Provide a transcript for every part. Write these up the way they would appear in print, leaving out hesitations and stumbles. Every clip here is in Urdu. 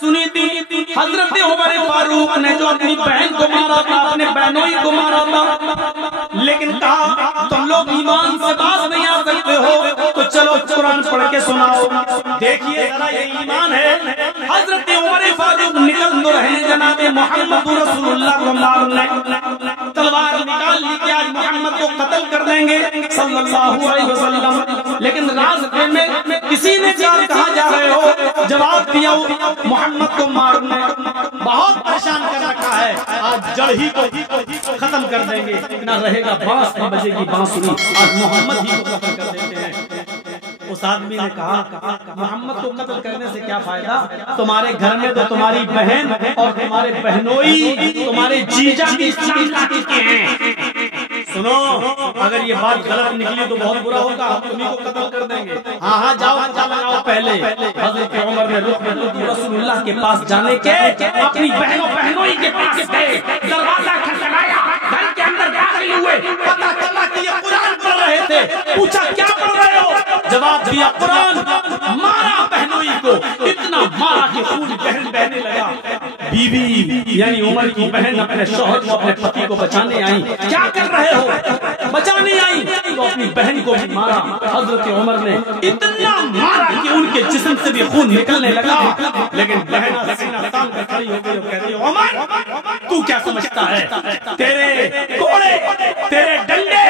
سنی تھی حضرت عمر فاروق نے جو اپنی بہن کو مارا تھا، اپنے بہنوئی کو مارا تھا، لیکن کہا تم لوگ ایمان سے باز نہیں آ سکتے ہو تو چلو قرآن پڑھ کے سناؤ۔ دیکھیے ذرا یہ ایمان ہے۔ حضرت عمر فاروق نکل تو رہے جناب محمد رسول اللہ کو مارنے، تلوار نکال لی کہ آج محمد کو قتل کر دیں گے صلی اللہ علیہ وسلم، لیکن راستے میں کسی نے کہا جا رہے ہو، جواب دیا محمد کو مارنے، بہت پریشان کر رکھا ہے، آج جڑ ہی کو ختم کر دیں گے، نہ رہے گا بانس نہ بجے گی بانسری، آج محمد ہی کو ختم کر دیتے ہیں۔ اس آدمی نے کہا محمد کو قتل کرنے سے کیا فائدہ، تمہارے گھر میں تو تمہاری بہن اور تمہارے بہنوئی تمہارے جیجا بھی اسلام لا چکے ہیں۔ سنو اگر یہ بات غلط نکلی تو بہت برا ہوگا، ہم تمہیں کو قتل کر دیں گے۔ ہاں جاؤ جاؤ۔ پہلے حضرت عمر نے رسول اللہ کے پاس جانے کے اپنی بہنوئی کے پاس گئے، دروازہ کھٹکھٹایا، گھر کے اندر داخل ہوئے، پتہ چلا کہ یہ قرآن پڑھ رہے تھے، پوچھا کیا پڑھ رہے ہو، جواب دیا قرآن۔ مارا بہنوئی کو، اتنا مارا کہ خون بہنے لگا۔ بیوی یعنی عمر کی بہن اپنے شوہر کو، اپنے پتی کو بچانے آئی، کیا کر رہے ہو، بچانے آئی تو اپنی بہن کو بھی مارا۔ حضرت عمر نے اتنا مارا کہ ان کے جسم سے بھی خون نکلنے لگا، لیکن بہن سینہ تان کر کھڑی ہو گئی اور کہتی ہے عمر تو کیا سمجھتا ہے، تیرے کوڑے تیرے ڈنڈے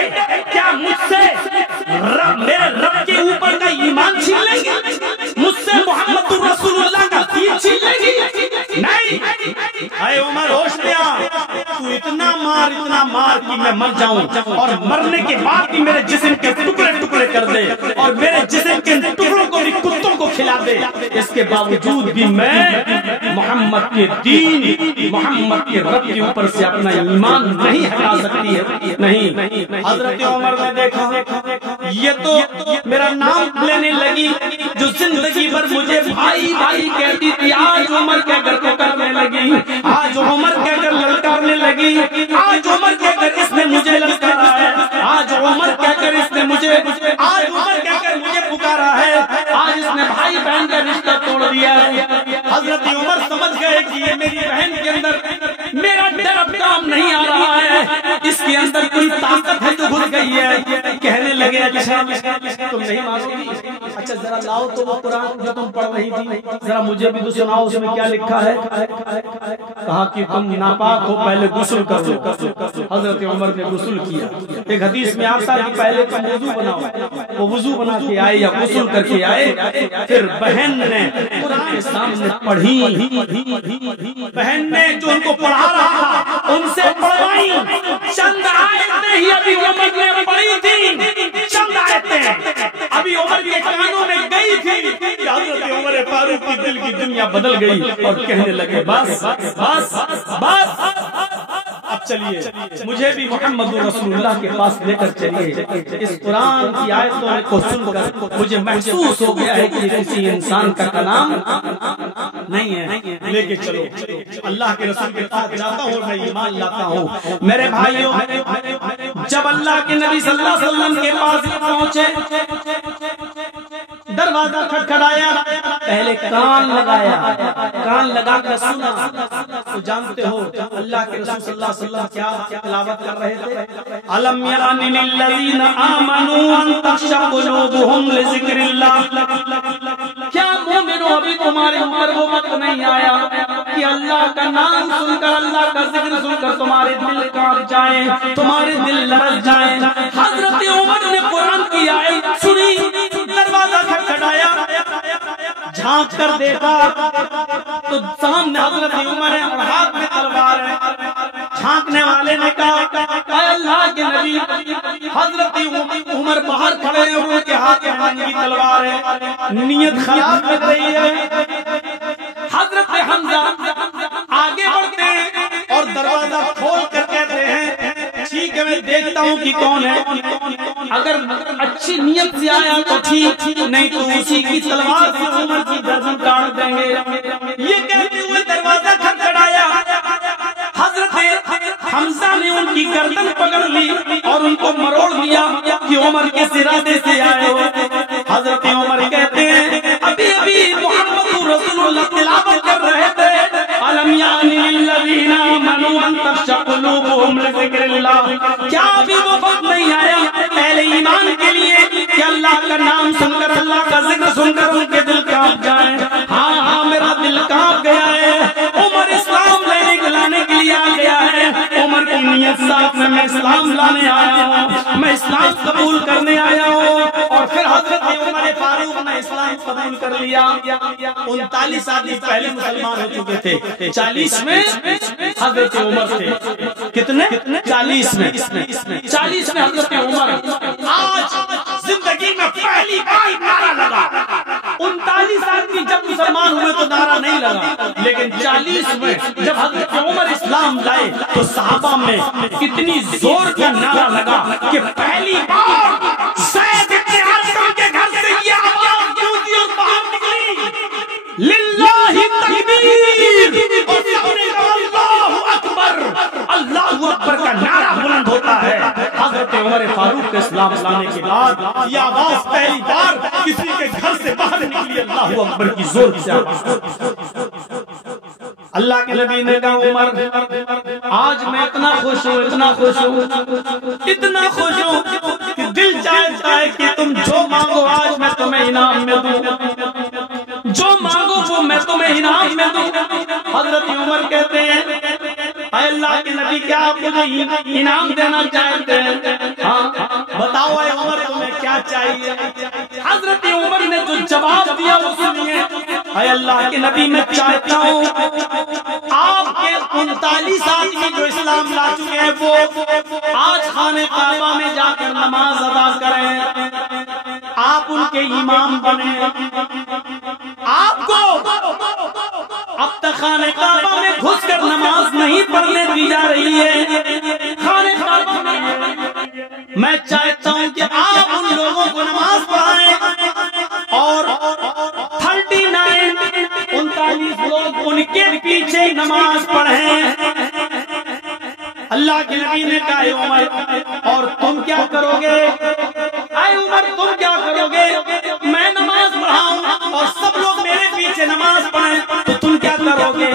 کیا مجھ سے میرے رب کے اوپر کا ایمان چھین لیں گے، مجھ سے محمد رسول اللہ کا دین چھین لیں گے؟ نہیں۔ اے عمر ہوش میں آ، تو اتنا مار کہ میں مر جاؤں اور مرنے کے بعد بھی میرے جسم کے ٹکڑے ٹکڑے کر دے اور میرے جسم کے ٹکڑوں کو بھی کتوں کو کھلا دے، اس کے باوجود بھی میں محمد کے دین، محمد کے رب کے اوپر سے اپنا ایمان نہیں ہٹا سکتی ہے۔ نہیں۔ حضرت عمر نے دیکھا یہ تو میرا نام لینے لگی، جو زندگی بھر مجھے بھائی بھائی کہتی تھی، آج عمر کے گھر کو کرنے لگی، آج عمر کے گھر للکارنے لگی، آج عمر کے گھر اس نے مجھے للکارا ہے، آج عمر کہہ کر اس نے مجھے، آج عمر کہہ کر مجھے پکارا ہے، آج اس نے بھائی بہن کا رشتہ توڑ دیا ہے۔ حضرت عمر سمجھ گئے کہ یہ میری بہن کے اندر میرا ڈر اب کام نہیں آ رہا ہے، اس کے اندر کوئی طاقت ہے جو گھس گئی ہے۔ کہنے لگے اچھا تم نہیں مانو گی، اچھا ذرا لاؤ تو وہ قرآن جو تم پڑھ رہی تھی ذرا مجھے بھی تو سناؤ، اس میں کیا لکھا ہے۔ کہا کہ تم ناپاک ہو، پہلے غسل کرو۔ حضرت عمر نے غسل کیا۔ ایک حدیث میں آتا ہے کہ پہلے تم وضو بناؤ، وہ وضو بنا کے آئے یا غسل کر کے آئے، پھر بہن نے قرآن کے سامنے پڑھی، بہن نے جو ان کو پڑھا رہا تھا ان سے پڑھوائی، چند آیتیں ہی ابھی عمر نے پڑھی تھی، چند آیتیں ابھی عمر کے کانوں میں گئی تھی کہ حضرت عمر فاروق کی دل کی دنیا بدل گئی اور کہنے لگے بس بس بس، اب چلیے مجھے بھی محمد رسول اللہ کے پاس لے کر چلیے۔ اس قرآن کی آیتوں کو سن کر مجھے محسوس ہو گیا ہے کہ یہ کسی انسان کا کلام نہیں ہے، لے کے چلو۔ اللہ کے رسول کے پاس جاتا ہوں، میں ایمان لاتا ہوں۔ میرے بھائیوں، جب اللہ کے نبی صلی اللہ علیہ وسلم کے پاس پہنچے، دروازہ کھٹکھٹایا، پہلے کان لگایا، کان لگا کر سنا۔ تو جانتے ہو اللہ کے رسول صلی اللہ علیہ وسلم کیا تلاوت کر رہے تھے؟ الم یعن للذین آمنوا ان تخشع قلوبهم لذکر اللہ۔ کیا مومنو ابھی تمہارے اوپر وہ وقت نہیں آیا کہ اللہ کا نام سن کر، اللہ کا ذکر سن کر تمہارے دل کانپ جائیں، تمہارے دل لرز جائیں؟ حضرت عمر نے قرآن کی آیت سنی، دروازہ کھٹکھٹایا، جھانک کر دیکھا تو سامنے حضرت عمر ہے اور ہاتھ میں تلوار ہے۔ جھانکنے والے نے کہا اے اللہ کے نبی، حضرت عمر باہر کھڑے ہیں، ان کے ہاتھ میں ننگی تلوار ہے، نیت خراب لگ رہی ہے۔ حضرت حمزہ آگے بڑھتے ہیں اور دروازہ کھول کر کہتے ہیں ٹھیک ہے میں دیکھتا ہوں کہ کون ہے، اگر اچھی نیت سے آیا تو ٹھیک، نہیں تو اسی کی تلوار سے عمر کی گردن کاٹ دیں گے۔ یہ کہتے ہوئے دروازہ کھٹکھٹایا، حضرت حمزہ نے ان کی گردن پکڑ لی اور ان کو مروڑ دیا کہ عمر کے ارادے سے آئے ہو۔ حضرت عمر کہتے ہیں ابھی ابھی محمد رسول اللہ تلاوت کر رہے کر لیا. 39 آدمی پہلے مسلمان ہو چکے تھے, 40 میں حضرت عمر تھے. کتنے؟ 40 میں حضرت عمر. آج زندگی میں پہلی بار نعرہ لگا. 39 آدمی جب مسلمان ہوئے تو نعرہ نہیں لگا, لیکن 40 میں جب حضرت عمر اسلام لائے تو صحابہ میں کتنی زور کا نعرہ لگا کہ پہلی بار زید ابن ارقم کے گھر سے یہ آواز گونجی اور باہر نکلی, للہ تکبیر, اور سب نے اللہ اکبر. اللہ اکبر کا نعرہ بلند ہوتا ہے. حضرت عمر فاروق کے اسلام لانے کے بعد یہ آواز پہلی بار کسی کے گھر سے باہر نکلی, اللہ اکبر کی زور سے آواز. اللہ کے نبی نے کہا عمر آج میں اتنا خوش ہوں کہ دل چاہتا ہے کہ تم جو مانگو آج میں تمہیں انعام میں دوں, جو مانگو وہ میں تمہیں انعام میں دوں. حضرت عمر کہتے ہیں اے اللہ کے نبی کیا آپ مجھے انعام دینا چاہتے ہیں؟ ہاں بتاؤ اے عمر تمہیں کیا چاہیے. حضرت عمر نے جو جواب دیا وہ سنیے. اے اللہ کے نبی میں چاہتا ہوں آپ کے 39 آدمی جو اسلام لا چکے ہیں وہ آج خانہ کعبہ میں جا کر نماز ادا کریں, آپ ان کے امام بنیں. آپ کو اب تک خانہ کعبہ میں گھس کر نماز نہیں پڑھنے دی جا رہی ہے. خانہ کعبہ میں چاہتا ہوں کہ آپ ان لوگوں کو نماز پڑھائیں اور 39 لوگ ان کے پیچھے نماز پڑھیں. اللہ کے نبی نے کہا عمر اور تم کیا کرو گے؟ اے عمر تم کیا کرو گے؟ میں نماز پڑھاؤں اور سب لوگ میرے پیچھے نماز پڑھیں تو تم کیا کرو گے؟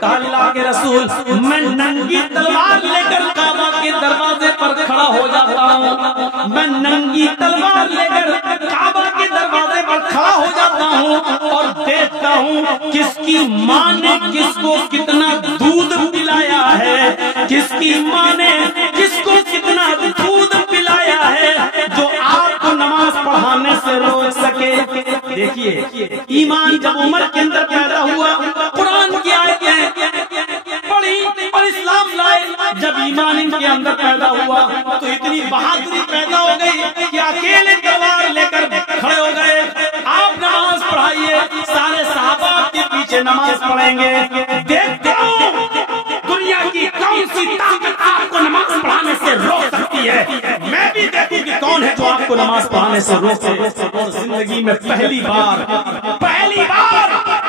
کہا اللہ کے رسول میں ننگی تلوار لے کر کعبہ کے دروازے پر کھڑا ہو جاتا ہوں. میں ننگی تلوار لے کر کعبہ کے دروازے پر کھڑا ہو جاتا ہوں اور دیکھتا ہوں کس کی ماں نے کس کو کتنا دودھ پلایا ہے, کس کی ماں نے کس کو کتنا دودھ پلایا ہے جو آپ کو نماز پڑھانے سے روک سکے. دیکھیے ایمان جب عمر کے اندر پیدا ہوا, قرآن کی آیتیں پڑھی اور اسلام لائے. جب ایمان ان کے اندر پیدا ہوا تو اتنی بہادری پیدا ہو گئی کہ اکیلے تلوار لے کر کھڑے ہو گئے. آپ نماز پڑھائیے, سارے صحابہ آپ کے پیچھے نماز پڑھیں گے. دیکھتے ہو دنیا کی کون سی طاقت آپ کو نماز پڑھانے سے روک سکتی ہے. میں بھی دیکھوں کہ کون ہے جو آپ کو نماز پڑھانے سے روکے. اور زندگی میں پہلی بار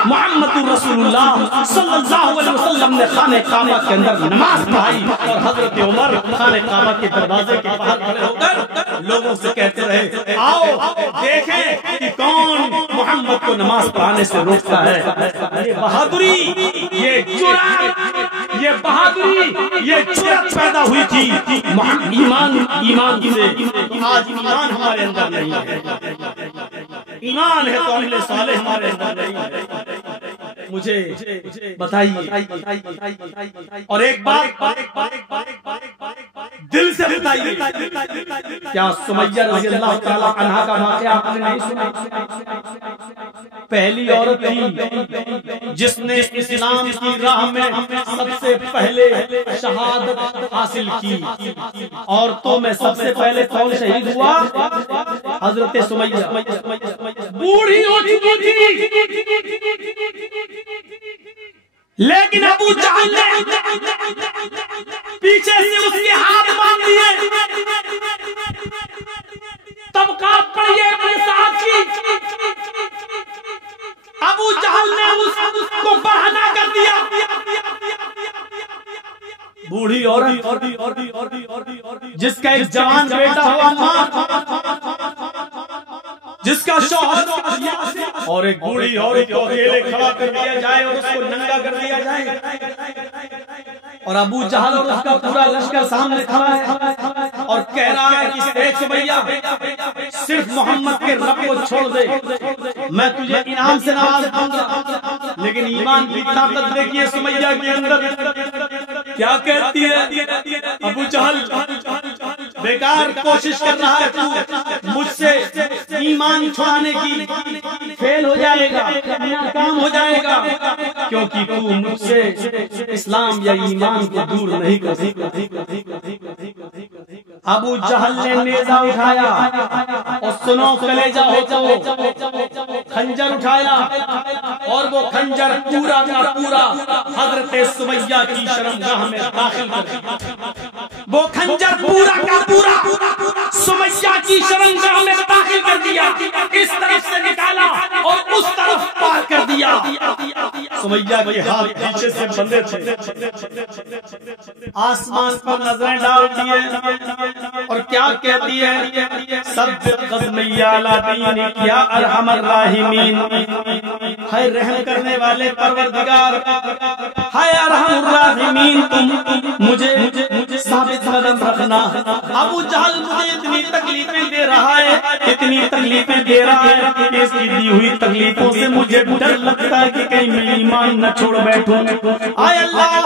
محمد رسول اللہ صلی اللہ علیہ وسلم نے خانہ کعبہ کے اندر نماز پڑھائی اور حضرت عمر خانہ کعبہ کے دروازے کے باہر کھڑے ہو کر لوگوں سے کہتے رہے آؤ دیکھیں کہ کون محمد کو نماز پڑھانے سے روکتا ہے. یہ بہادری, یہ جرأت, یہ بہادری, یہ جرأت پیدا ہوئی تھی ایمان سے. آج ایمان ہمارے اندر نہیں ہے. ایمان ہے تو اہل صالح ہمارے اندر نہیں ہے. مجھے بتائیے اور ایک بات دل سے بتائیے, کیا سمیہ رضی اللہ تعالی عنہا کا واقعہ آپ نے نہیں سنا؟ پہلی عورت تھی جس نے اسلام کی راہ میں سب سے پہلے شہادت حاصل کی. عورتوں میں سب سے پہلے کون شہید ہوا؟ حضرت سمیہ. بوڑھی ہو چکی تھی لیکن ابو جہل نے پیچھے سے اس کے ہاتھ باندھ دیے. طبقات پڑھیے اپنے ساتھ کی. ابو جہل نے اس کو بہانا کر دیا. بوڑھی عورت جس کا ایک جوان بیٹا ہوا ماں, جس کا شوہر, اور ایک بوڑھی عورت کو اکیلے کھڑا کر دیا جائے اور اس کو ننگا کر دیا جائے اور ابو جہل اور اس کا پورا لشکر سامنے کھڑا ہے اور کہہ رہا ہے کہ دیکھ سمیہ صرف محمد کے رب کو چھوڑ دے, میں تجھے انعام سے نواز دوں گا. لیکن ایمان کی طاقت دیکھیے سمیہ کے اندر کیا کہتی ہے. ابو جہل بیکار کوشش کر رہا ہے تو مجھ سے ایمان چھڑانے کی, فیل ہو جائے گا، ناکام ہو جائے گا، کیونکہ تو مجھ سے اسلام یا ایمان کو دور نہیں کر سکتا۔ ابو جہل نے نیزہ اٹھایا اور سنو کلیجہ ہو تو خنجر اٹھایا اور وہ خنجر پورا کا پورا حضرت سمیہ کی شرمگاہ میں داخل کر دیا۔ وہ خنجر پورا کا پورا سمیہ کی شرمگاہ میں داخل کر دیا، اس طرف سے نکالا اور اس طرف پار کر دیا۔ سمیہ کے ہاتھ پیچھے سے بندے تھے، آسمان پر نظریں ڈال دیے اور کیا کہتی ہے؟ سب قدمی علی دینک یا ارحم الراحمین، ہے رحم کرنے والے پروردگار، ہے ارحم الراحمین، تم مجھے ثابت قدم رکھنا۔ ابو جہل مجھے اتنی تکلیفیں دے رہا ہے، اتنی تکلیفیں دے رہا ہے کہ اس کی دی ہوئی تکلیفوں سے مجھے ڈر لگتا ہے کہ کہیں میں ایمان نہ چھوڑ بیٹھوں۔ آئے اللہ،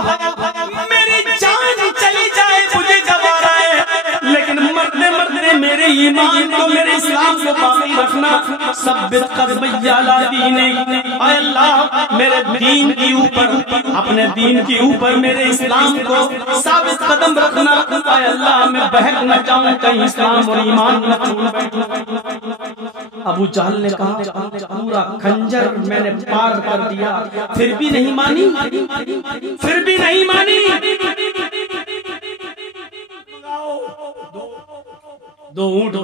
میری جان چلی جائے مجھے گوارا ہے، لیکن مرتے مرتے میرے ایمان کو، میرے اسلام کو باقی رکھنا۔ ثبت قدمی علی دینک، اے اللہ میرے دین کی اوپر، اپنے دین کی اوپر میرے اسلام کو ثابت قدم رکھنا۔ اے اللہ میں بہک نہ جاؤں، کہیں اسلام اور ایمان نہ چھوڑ بیٹھوں۔ ابو جہل نے کہا پورا خنجر میں نے پار کر دیا، پھر بھی نہیں مانی، پھر بھی نہیں مانی۔ دو اونٹ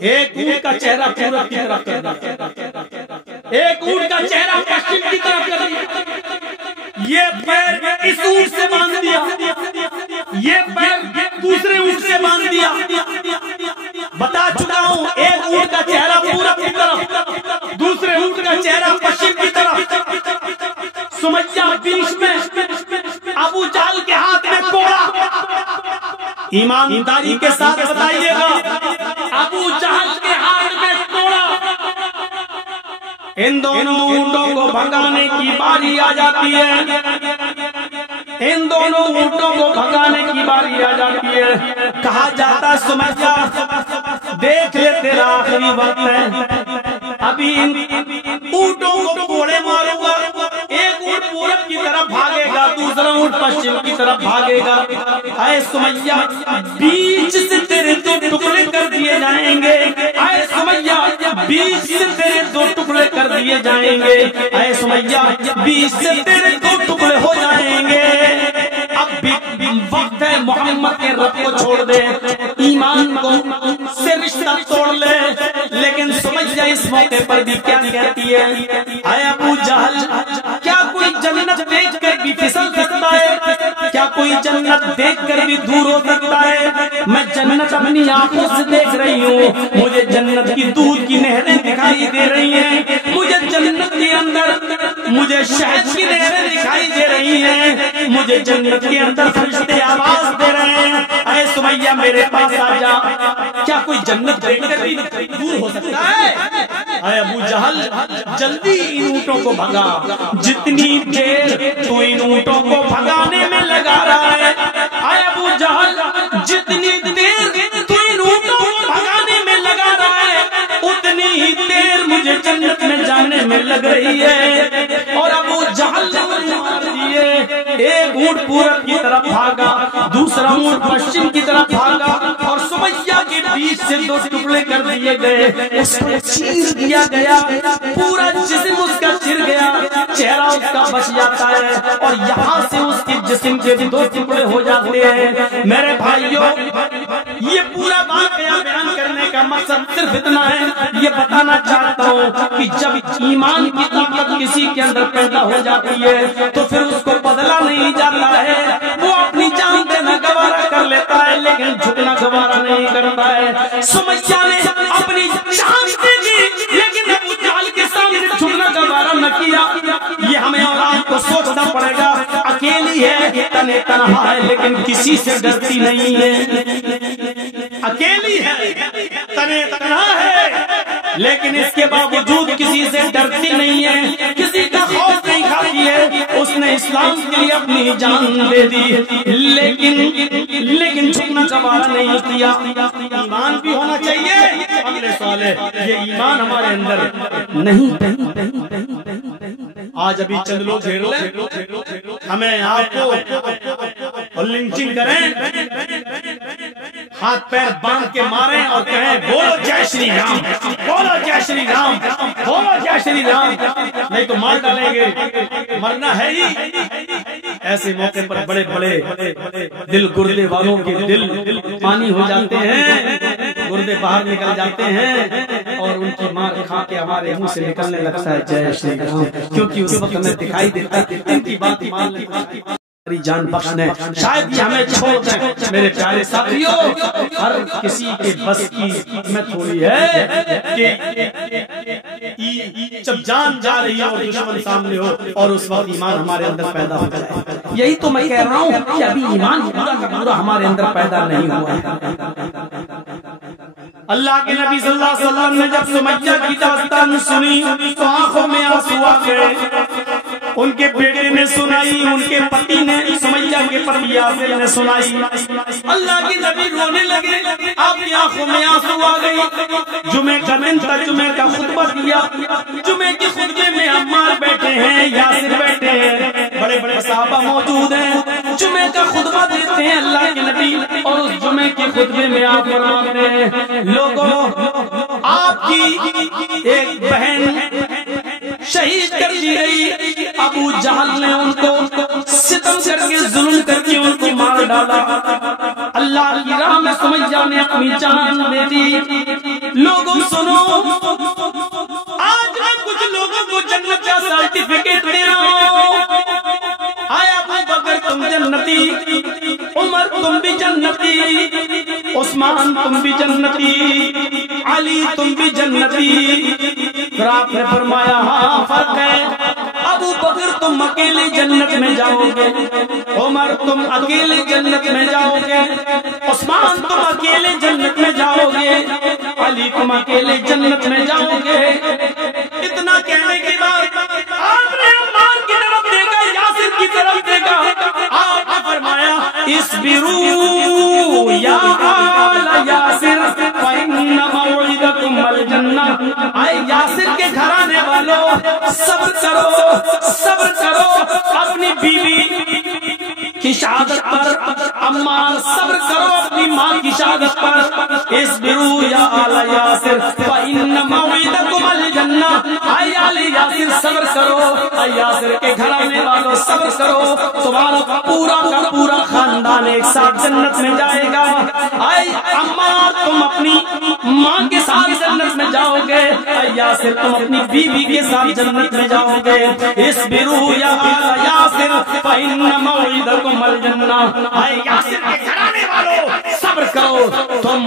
ایک اونٹ کا چہرہ پورب کی طرف کر دیا، ایک اونٹ کا چہرہ پشچم کی طرف کر دیا، یہ پیر اس اونٹ سے باندھ دیا، یہ پیر دوسرے اونٹ سے باندھ دیا۔ بتا چکا ہوں، ایک اونٹ کا چہرہ پورب کی طرف، دوسرے اونٹ کا چہرہ پشچم کی طرف۔ سمیہ بیچ میں، ابو جہل کے ہاتھ میں کوڑا۔ ایمانداری کے ساتھ بتائیے گا، ابو جہل کے ہاتھ میں کوڑا۔ ان دونوں اونٹوں کو بھگانے کی باری آ جاتی ہے، ان دونوں اونٹوں کو بھگانے کی باری آ جاتی ہے۔ کہا جاتا سمیہ دیکھ لے تیرا آخری وقت ہے، ابھی ان اونٹوں کو کوڑے ماروں گا، ایک اونٹ پورب کی طرف بھاگے گا، دوسرا اونٹ پشچم کی طرف بھاگے گا۔ اے سمیہ بیچ سے تیرے دو ٹکڑے کر دیے جائیں گے، اے سمیہ بیچ سے تیرے دو ٹکڑے کر دیے جائیں گے، اے سمیہ بیچ سے تیرے دو ٹکڑے ہو جائیں گے۔ اب بھی وقت ہے محمد کے رب کو چھوڑ دے، ایمان کو سے رشتہ توڑ لے۔ لیکن سمیہ اس موقع پر بھی کیا کہتی ہے؟ اے ابو جہل، کیا کوئی جنت دیکھ کر بھی پھسل سکتا ہے؟ کیا کوئی جنت دیکھ کر بھی دور ہو سکتا ہے؟ میں جنت اپنی آنکھوں سے دیکھ رہی ہوں، مجھے جنت کی دودھ کی نہریں دکھائی دے رہی ہیں، مجھے جنت کے اندر مجھے شہد کی نہریں دکھائی دے رہی ہیں، مجھے جنت کے اندر فرشتے آواز دے رہے ہیں، اے سمیہ میرے پاس آ جا۔ کیا کوئی جنت دیکھ کر بھی دور ہو سکتا ہے؟ اے ابو جہل جلدی ان اونٹوں کو بھگا، جتنی دیر تو ان اونٹوں کو بھگانے میں لگا رہا ہے، اے ابو جہل جتنی دیر تو ان اونٹوں کو بھگانے میں لگا رہا ہے، اتنی ہی دیر مجھے جنت میں جانے میں لگ رہی ہے۔ اور ابو جہل ایک اونٹ پورب کی طرف بھاگا، دوسرا اونٹ پشچم کی طرف بھاگا، اور سمیہ کے بیچ سے دو ٹکڑے کر دیے گئے، اس کو چیر دیا گیا، پورا جسم اس کا چر گیا، چہرہ اس کا بچ جاتا ہے، اور یہاں سے اس کے جسم کے دو ٹکڑے ہو جاتے ہیں۔ میرے بھائیوں، یہ پورا واقعہ بیان کرنے کا مقصد صرف اتنا ہے، یہ بتانا چاہتا ہوں کہ جب ایمان کی طاقت کسی کے اندر پیدا ہو جاتی ہے تو پھر اس کو بدلا نہیں جاتا ہے، وہ اپنی جان دینا گوارا کر لیتا ہے لیکن جھکنا گوارا نہیں کرتا ہے۔ سمیہ نے اپنی جان دے دی لیکن ابو جہل کے سامنے جھکنا گوارا نہ کیا۔ یہ ہمیں اور آپ کو سوچنا پڑے گا، اکیلی ہے، تنے تنہا ہے، لیکن کسی سے ڈرتی نہیں ہے، اکیلی ہے، تنے تنہا ہے، لیکن اس کے باوجود کسی سے ڈرتی نہیں ہے، کسی کا خوف نہیں کھاتی ہے۔ اس نے اسلام کے لیے اپنی جان دے دی لیکن جھکنا گوارا نہیں کیا۔ ایمان بھی ہونا چاہیے۔ اگلے سوال ہے یہ ایمان ہمارے اندر نہیں۔ آج ابھی چند لوگ گھیر لیں ہمیں آپ کو لنچنگ کریں، ہاتھ پیر باندھ کے ماریں اور کہیں بولو جے شری رام، بولو جے شری رام، بولو جے شری رام، نہیں تو مار ڈالیں گے، مرنا ہے ہی۔ ایسے موقع پر بڑے بڑے دل گردے والوں کے دل پانی ہو جاتے ہیں، گردے باہر نکل جاتے ہیں اور ان کی مار کھا کے ہمارے منہ سے نکلنے لگتا ہے جے شری رام، کیونکہ اس وقت ہمیں دکھائی دیتا ہے ان کی بات مان لی ہماری جان بخشنے، شاید یہ ہمیں چھوڑ دیں۔ میرے پیارے ساتھیوں، ہر کسی کے بس کی میں تھوڑی ہے کہ جب جان جا رہی ہے اور دشمن سامنے ہو اور اس وقت ایمان ہمارے اندر پیدا ہو جائے۔ یہی تو میں کہہ رہا ہوں کہ ابھی ایمان پورا ہمارے اندر پیدا نہیں ہوا ہے۔ اللہ کے نبی صلی اللہ علیہ وسلم نے جب سمیہ کی داستان سنی تو آنکھوں میں آنسو آ گئے، ان کے بیٹے نے سنائی، ان کے پتی نے، سمیہ کے پتی یاسر نے سنائی، اللہ کے نبی رونے لگے، آپ کی آنکھوں میں آنسو آ گئی۔ جمعے کا دن تھا، جمعے کا خطبہ دیا، جمعے کے خطبے میں عمار بیٹھے ہیں، یاسر بیٹھے ہیں، بڑے بڑے صحابہ موجود ہیں، جمعے کا خطبہ دیتے ہیں اللہ کے نبی، اور اس جمعے کے خطبے میں آپ فرماتے ہیں لوگوں آپ کی ایک بہن شہید کر دی گئی، ابو جہل نے ان کو ستم کر کے ظلم کر کے ان کو مار ڈالا، اللہ کی راہ میں سمیہ نے اپنی جان دے دی۔ لوگوں سنو، آج میں کچھ لوگوں کو جنت کا سرٹیفکیٹ دے رہا ہوں، آیا ابو بکر تم جنتی، عمر تم بھی جنتی، عثمان تم بھی جنتی، علی تم بھی جنتی۔ پھر آپ نے فرمایا ہاں فرق ہے، ابو بکر تم اکیلے جنت میں جاؤ گے، عمر تم اکیلے جنت میں جاؤ گے، عثمان تم اکیلے جنت میں جاؤ گے، علی تم اکیلے جنت میں جاؤ گے۔ اتنا کہنے کے بعد آپ نے عمار کی طرف دیکھا، یاسر کی طرف دیکھا، آپ نے فرمایا اصبروا یا آل یاسر فإن موعدکم الجنہ، اے یاسر کے گھرانے والوں صبر کرو، صبر کرو اپنی بیوی کی شہادت پر، عمار صبر کرو اپنی ماں کی شہادت پر، اصبروا یا آل یاسر فإن موعدکم الجنہ، اے آل یاسر صبر کرو، اے یاسر کے گھرانے والوں صبر کرو، تمہارا پورا کا پورا خاندان ایک ساتھ جنت میں جائے گا۔ اے عمار تم اپنی ماں کے ساتھ جنت میں جاؤ گے، اے یاسر تم اپنی بیوی کے ساتھ جنت میں جاؤ گے۔ اصبروا یا آل یاسر فإن موعدکم الجنہ، اے یاسر کے گھرانے والوں صبر کرو، تم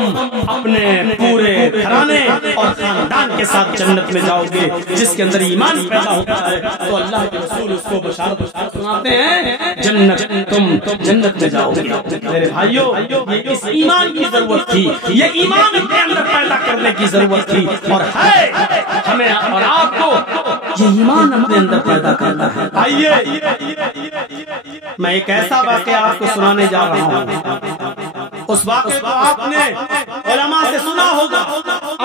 اپنے پورے گھرانے اور خاندان کے ساتھ جنت میں جاؤ گے۔ جس کے اندر ایمان پیدا ہوتا ہے تو اللہ کے رسول اس کو بشارت سناتے ہیں جنت، تم جنت میں جاؤ گے۔ میرے بھائیوں، یہ اس ایمان کی ضرورت تھی، یہ ایمان اپنے اندر پیدا کرنے کی ضرورت تھی، اور ہے ہمیں اور آپ کو یہ ایمان اپنے اندر پیدا کرنا ہے۔ آئیے میں ایک ایسا واقعہ آپ کو سنانے جا رہا ہوں، اس واقعے کو آپ نے علماء سے سنا ہوگا،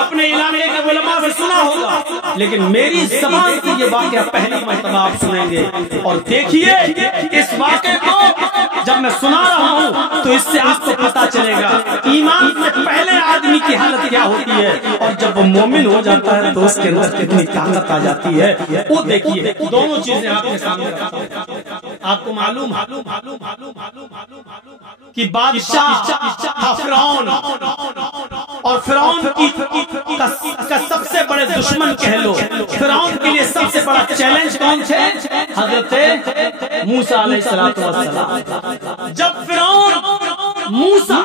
اپنے علاقے کے علماء سے سنا ہوگا، لیکن میری زبان سے یہ واقعہ پہلی مرتبہ آپ سنیں گے، اور دیکھیے اس واقعے کو جب میں سنا رہا ہوں تو اس سے آپ کو پتا چلے گا ایمان سے پہلے آدمی کی حالت کیا ہوتی ہے، اور جب وہ مومن ہو جاتا ہے تو اس کے اندر کتنی طاقت آ جاتی ہے۔ وہ دیکھیے، دونوں چیزیں آپ کے سامنے رکھتا ہوں۔ آپ کو معلوم کہ بادشاہ تھا فرعون، اور فرعون کا سب سے بڑے دشمن کہہ لو، فرعون کے لیے سب سے بڑا چیلنج کون تھے؟ حضرت موسیٰ علیہ السلام۔ جب فرعون موسیٰ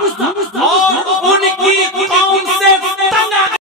اور